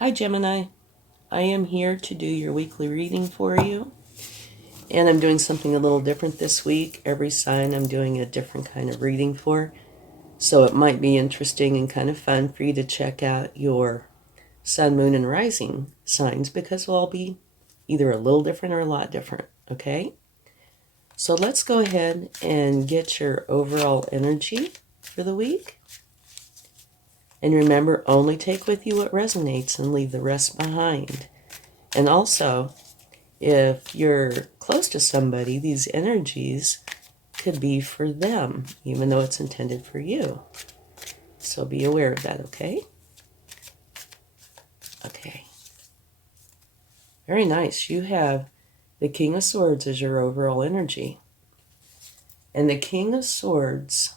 Hi Gemini, I am here to do your weekly reading for you. And I'm doing something a little different this week. Every sign I'm doing a different kind of reading for. So it might be interesting and kind of fun for you to check out your sun, moon, and rising signs because they'll all be either a little different or a lot different, okay? So let's go ahead and get your overall energy for the week. And remember, only take with you what resonates and leave the rest behind. And also, if you're close to somebody, these energies could be for them, even though it's intended for you. So be aware of that, okay? Okay. Very nice. You have the King of Swords as your overall energy. And the King of Swords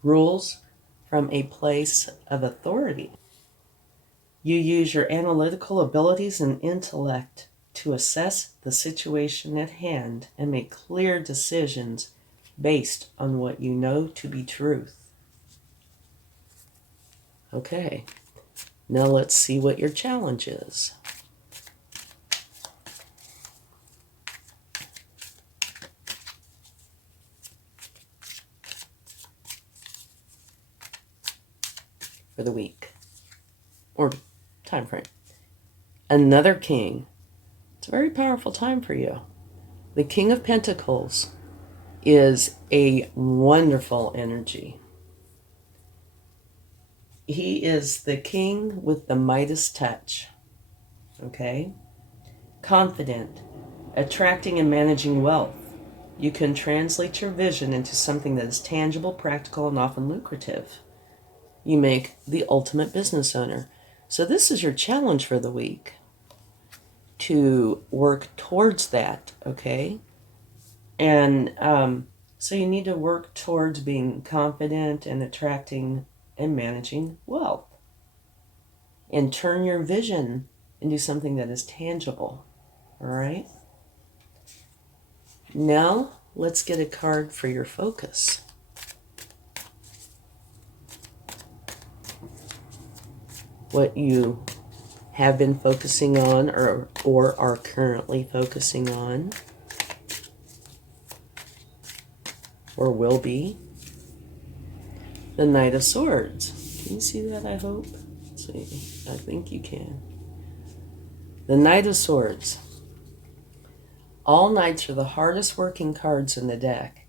rules from a place of authority. You use your analytical abilities and intellect to assess the situation at hand and make clear decisions based on what you know to be truth. Okay, now let's see what your challenge is. For the week or time frame. Another king. It's a very powerful time for you. The King of Pentacles is a wonderful energy. He is the king with the Midas touch. Okay? Confident, attracting and managing wealth. You can translate your vision into something that is tangible, practical, and often lucrative. You make the ultimate business owner. So this is your challenge for the week, to work towards that, okay? And so you need to work towards being confident and attracting and managing wealth. And turn your vision into something that is tangible, all right? Now, let's get a card for your focus. What you have been focusing on or are currently focusing on or will be. The Knight of Swords. Can you see that, I hope? Let's see. I think you can. The Knight of Swords. All knights are the hardest working cards in the deck,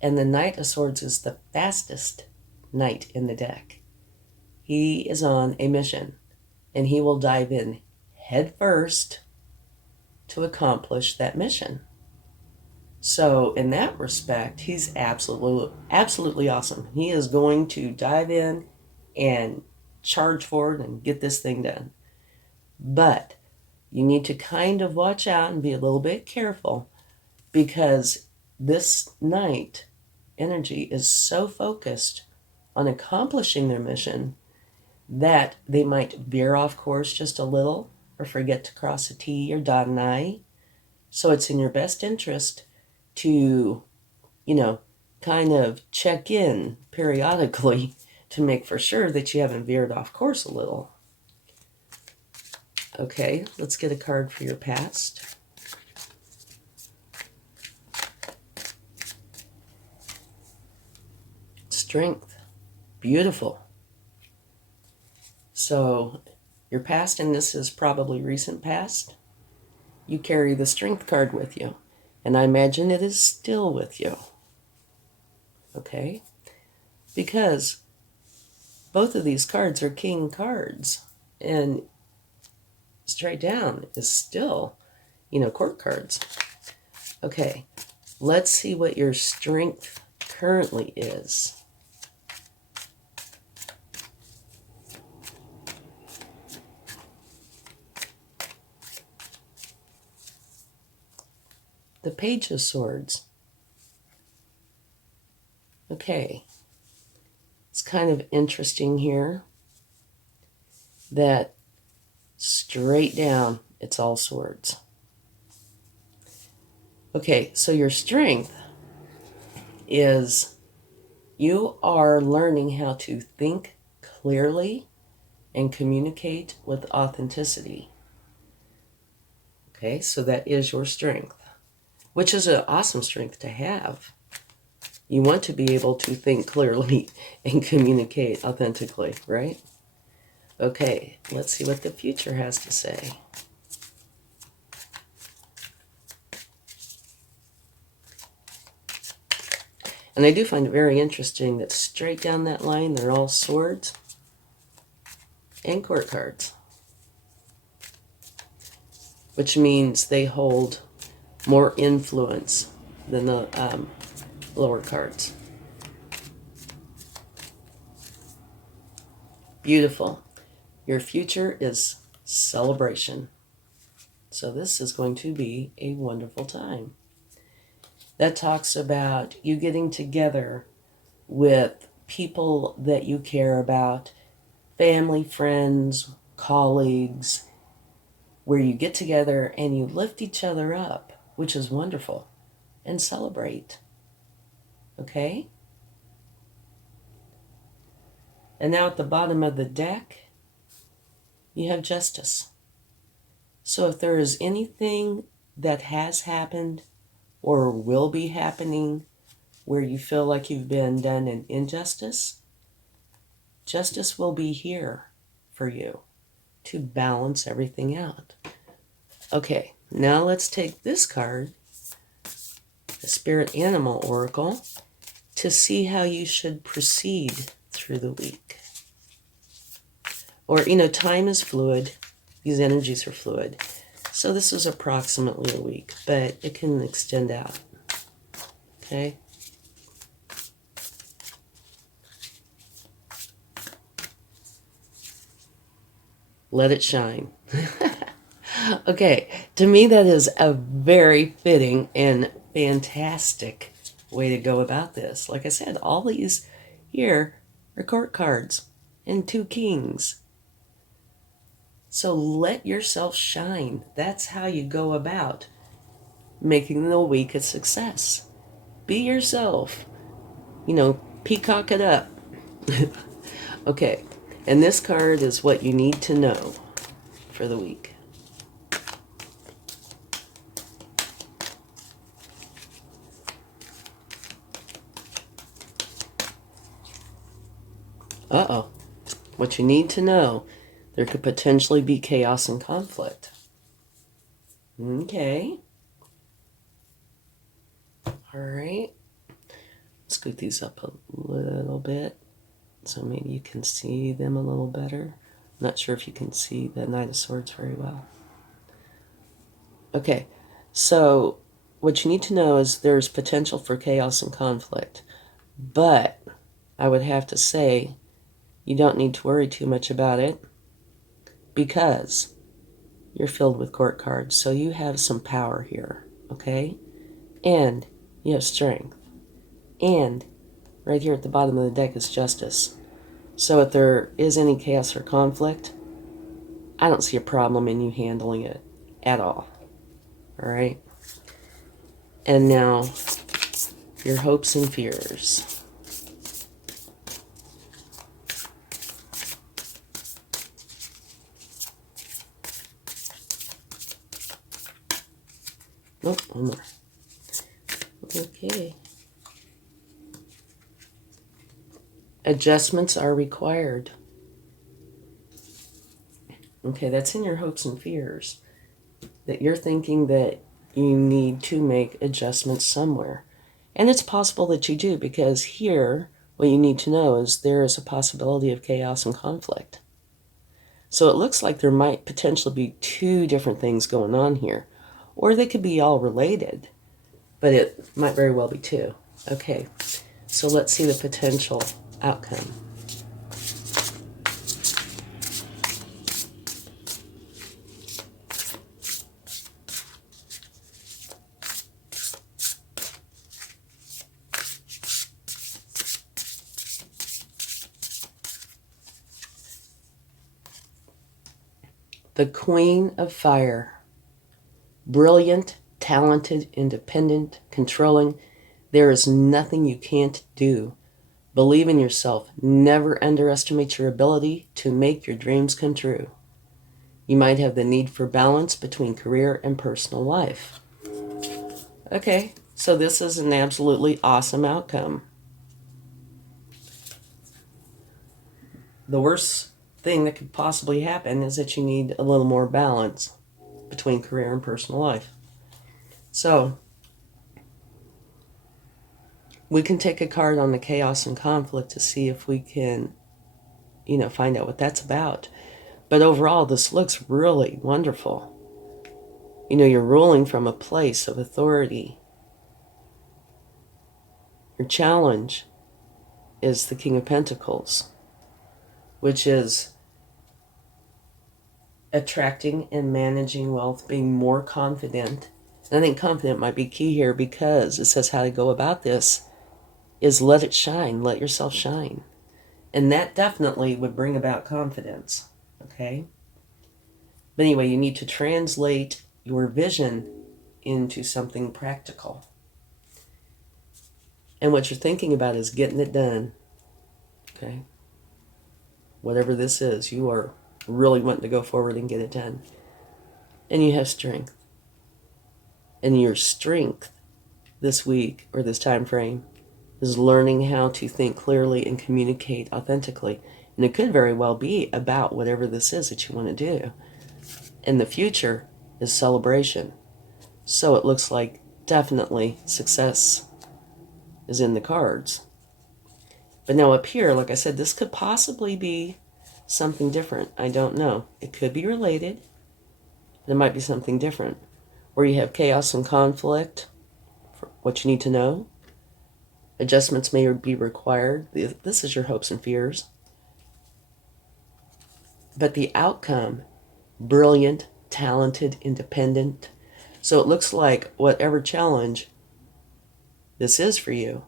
and the Knight of Swords is the fastest knight in the deck. He is on a mission, and he will dive in head first to accomplish that mission. So in that respect, he's absolutely awesome. He is going to dive in and charge forward and get this thing done. But you need to kind of watch out and be a little bit careful, because this knight energy is so focused on accomplishing their mission that they might veer off course just a little or forget to cross a T or dot an I. So it's in your best interest to, kind of check in periodically to make for sure that you haven't veered off course a little. Okay, let's get a card for your past. Strength. Beautiful. So your past, and this is probably recent past, you carry the Strength card with you. And I imagine it is still with you. Okay? Because both of these cards are king cards. And straight down is still, court cards. Okay, let's see what your strength currently is. The Page of Swords. Okay, it's kind of interesting here that straight down, it's all swords. Okay, so your strength is you are learning how to think clearly and communicate with authenticity. Okay, so that is your strength, which is an awesome strength to have. You want to be able to think clearly and communicate authentically, right? Okay, let's see what the future has to say. And I do find it very interesting that straight down that line, they're all swords and court cards, which means they hold more influence than the lower cards. Beautiful. Your future is celebration. So this is going to be a wonderful time. That talks about you getting together with people that you care about, family, friends, colleagues, where you get together and you lift each other up, which is wonderful, and celebrate. Okay? And now at the bottom of the deck, you have justice. So if there is anything that has happened or will be happening where you feel like you've been done an injustice, justice will be here for you to balance everything out. Okay, now let's take this card, the Spirit Animal Oracle, to see how you should proceed through the week. Or, time is fluid. These energies are fluid. So this is approximately a week, but it can extend out. Okay? Let it shine. Okay, to me that is a very fitting and fantastic way to go about this. Like I said, all these here are court cards and 2 kings. So let yourself shine. That's how you go about making the week a success. Be yourself. Peacock it up. Okay, and this card is what you need to know for the week. Uh-oh. What you need to know, there could potentially be chaos and conflict. Okay. All right. Scoot these up a little bit so maybe you can see them a little better. I'm not sure if you can see the Knight of Swords very well. Okay, so what you need to know is there's potential for chaos and conflict, but I would have to say you don't need to worry too much about it because you're filled with court cards, so you have some power here, okay? And you have strength. And right here at the bottom of the deck is justice. So if there is any chaos or conflict, I don't see a problem in you handling it at all. All right? And now, your hopes and fears. Nope, one more. Okay. Adjustments are required. Okay, that's in your hopes and fears. That you're thinking that you need to make adjustments somewhere. And it's possible that you do, because here, what you need to know is there is a possibility of chaos and conflict. So it looks like there might potentially be 2 different things going on here. Or they could be all related, but it might very well be 2. Okay, so let's see the potential outcome. The Queen of Fire. Brilliant, talented, independent, controlling. There is nothing you can't do Believe in yourself. Never underestimate your ability to make your dreams come true. You might have the need for balance between career and personal life. Okay, so this is an absolutely awesome outcome. The worst thing that could possibly happen is that you need a little more balance between career and personal life. So, we can take a card on the chaos and conflict to see if we can, find out what that's about. But overall, this looks really wonderful. You're ruling from a place of authority. Your challenge is the King of Pentacles, which is attracting and managing wealth, being more confident. And I think confident might be key here, because it says how to go about this is let it shine, let yourself shine. And that definitely would bring about confidence, okay? But anyway, you need to translate your vision into something practical. And what you're thinking about is getting it done, okay? Whatever this is, you are really wanting to go forward and get it done. And you have strength. And your strength this week or this time frame is learning how to think clearly and communicate authentically. And it could very well be about whatever this is that you want to do. And the future is celebration. So it looks like definitely success is in the cards. But now up here, like I said, this could possibly be something different. I don't know. It could be related, but it might be something different. Where you have chaos and conflict, for what you need to know. Adjustments may be required. This is your hopes and fears. But the outcome, brilliant, talented, independent. So it looks like whatever challenge this is for you,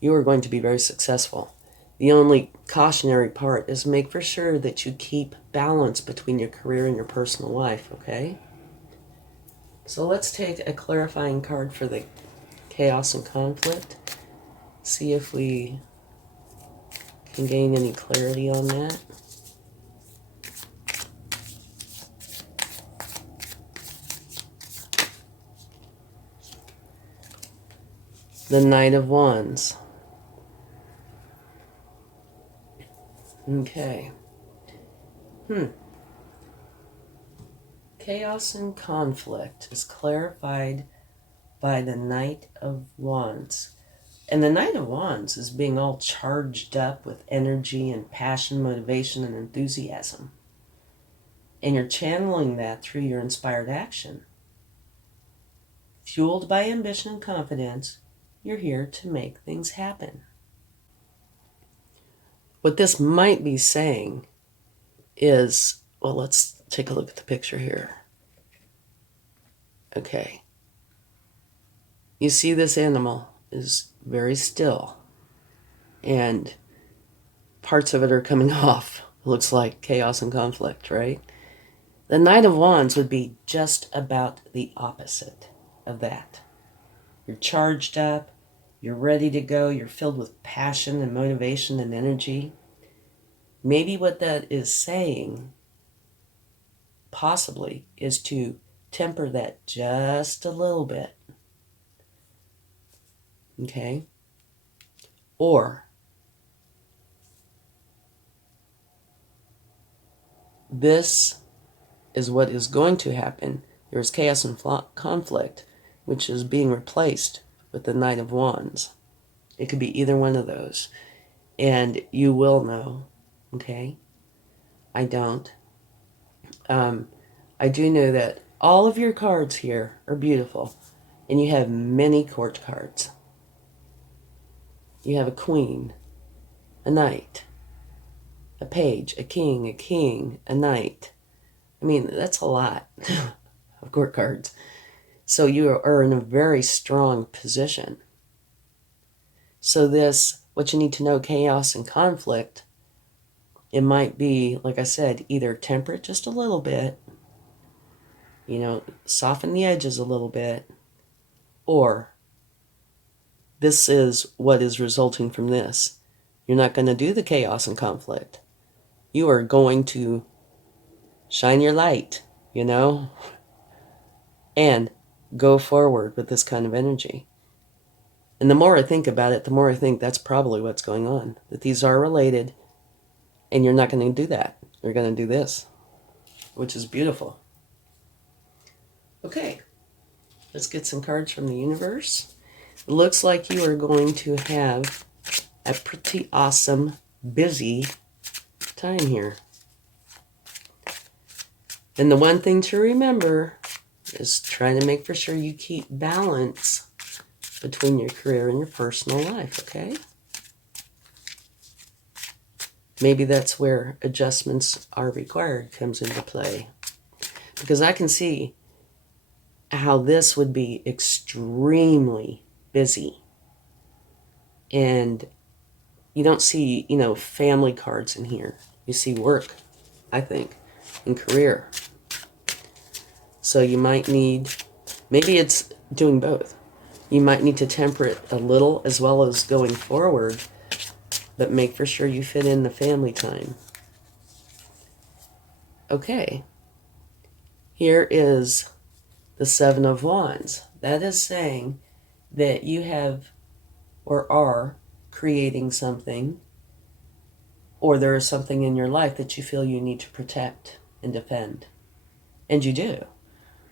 you are going to be very successful. The only cautionary part is make for sure that you keep balance between your career and your personal life, okay? So let's take a clarifying card for the chaos and conflict. See if we can gain any clarity on that. The Knight of Wands. Okay. Chaos and conflict is clarified by the Knight of Wands. And the Knight of Wands is being all charged up with energy and passion, motivation, and enthusiasm. And you're channeling that through your inspired action. Fueled by ambition and confidence, you're here to make things happen. What this might be saying is, well, let's take a look at the picture here. Okay. You see this animal is very still, and parts of it are coming off. It looks like chaos and conflict, right? The Knight of Wands would be just about the opposite of that. You're charged up, you're ready to go, you're filled with passion and motivation and energy. Maybe what that is saying, possibly, is to temper that just a little bit. Okay? Or this is what is going to happen. There's chaos and conflict, which is being replaced with the Knight of Wands. It could be either one of those. And you will know, okay? I don't. I do know that all of your cards here are beautiful. And you have many court cards. You have a queen, a knight, a page, a king, a knight. I mean, that's a lot of court cards. So you are in a very strong position. So this, what you need to know, chaos and conflict, it might be, like I said, either temper it just a little bit, soften the edges a little bit, or this is what is resulting from this. You're not going to do the chaos and conflict. You are going to shine your light, and go forward with this kind of energy. And the more I think about it, the more I think that's probably what's going on. That these are related, and you're not going to do that. You're going to do this, which is beautiful. Okay, let's get some cards from the universe. It looks like you are going to have a pretty awesome, busy time here. And the one thing to remember is trying to make for sure you keep balance between your career and your personal life, okay? Maybe that's where adjustments are required comes into play. Because I can see how this would be extremely busy. And you don't see, family cards in here. You see work, I think, and career. So you might need, maybe it's doing both. You might need to temper it a little as well as going forward, but make for sure you fit in the family time. Okay. Here is the Seven of Wands. That is saying that you have or are creating something, or there is something in your life that you feel you need to protect and defend. And you do.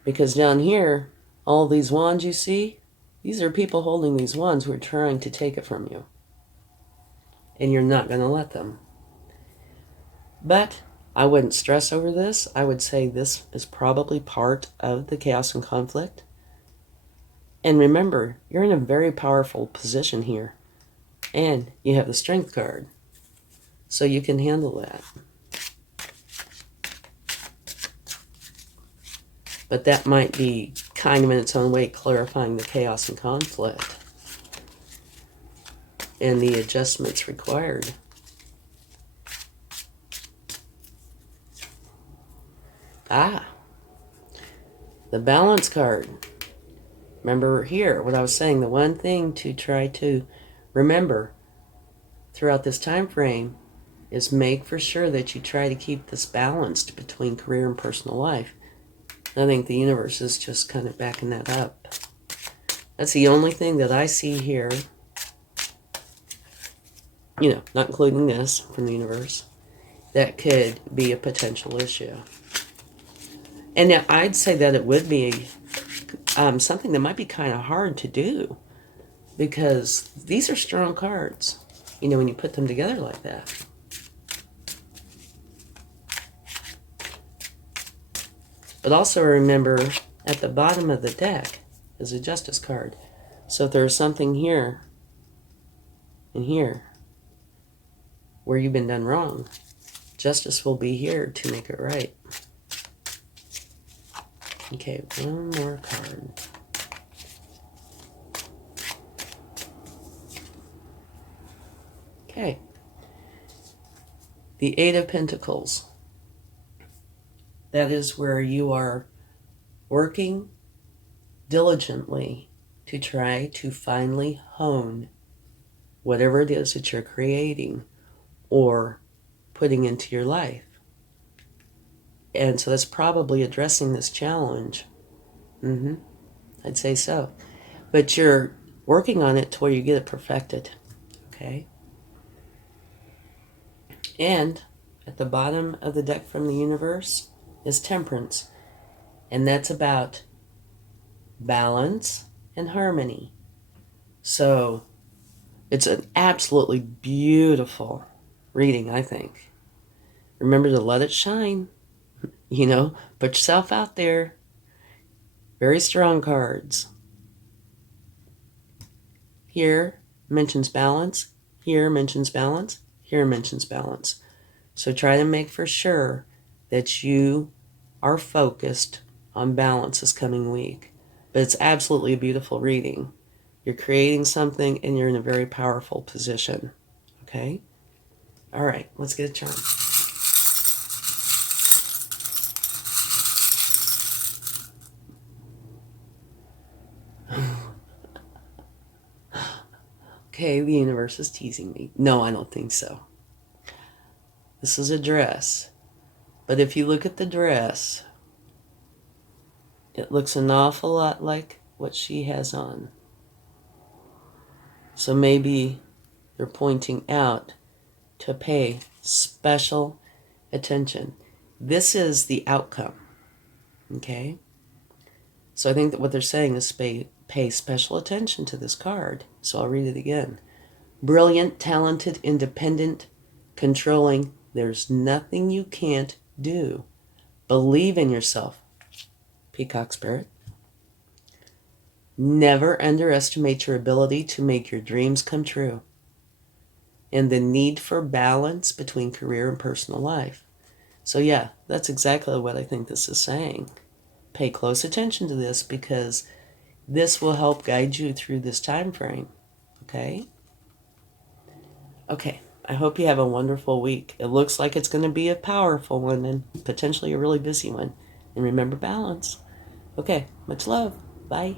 Because down here, all these wands you see, these are people holding these wands who are trying to take it from you. And you're not going to let them. But I wouldn't stress over this. I would say this is probably part of the chaos and conflict. And remember, you're in a very powerful position here. And you have the Strength card. So you can handle that. But that might be kind of in its own way clarifying the chaos and conflict and the adjustments required. The Balance card. Remember here what I was saying, the one thing to try to remember throughout this time frame is make for sure that you try to keep this balanced between career and personal life. I think the universe is just kind of backing that up. That's the only thing that I see here, not including this from the universe, that could be a potential issue. And now I'd say that it would be something that might be kind of hard to do, because these are strong cards, when you put them together like that. But also remember, at the bottom of the deck is a Justice card. So if there's something here and here where you've been done wrong, Justice will be here to make it right. Okay, one more card. Okay. The Eight of Pentacles. That is where you are working diligently to try to finally hone whatever it is that you're creating or putting into your life. And so that's probably addressing this challenge. I'd say so. But you're working on it to where you get it perfected. Okay? And at the bottom of the deck from the universe is Temperance. And that's about balance and harmony. So it's an absolutely beautiful reading, I think. Remember to let it shine. Put yourself out there. Very strong cards. Here mentions balance. Here mentions balance. Here mentions balance. So try to make for sure that you are focused on balance this coming week. But it's absolutely a beautiful reading. You're creating something and you're in a very powerful position. Okay? All right, let's get a charm. Okay, the universe is teasing me. No, I don't think so. This is a dress. But if you look at the dress, it looks an awful lot like what she has on. So maybe they're pointing out to pay special attention. This is the outcome. Okay? So I think that what they're saying is pay special attention to this card. So I'll read it again. Brilliant, talented, independent, controlling. There's nothing you can't do. Believe in yourself. Peacock Spirit. Never underestimate your ability to make your dreams come true. And the need for balance between career and personal life. So yeah, that's exactly what I think this is saying. Pay close attention to this because this will help guide you through this time frame. Okay? Okay. I hope you have a wonderful week. It looks like it's going to be a powerful one and potentially a really busy one. And remember balance. Okay. Much love. Bye.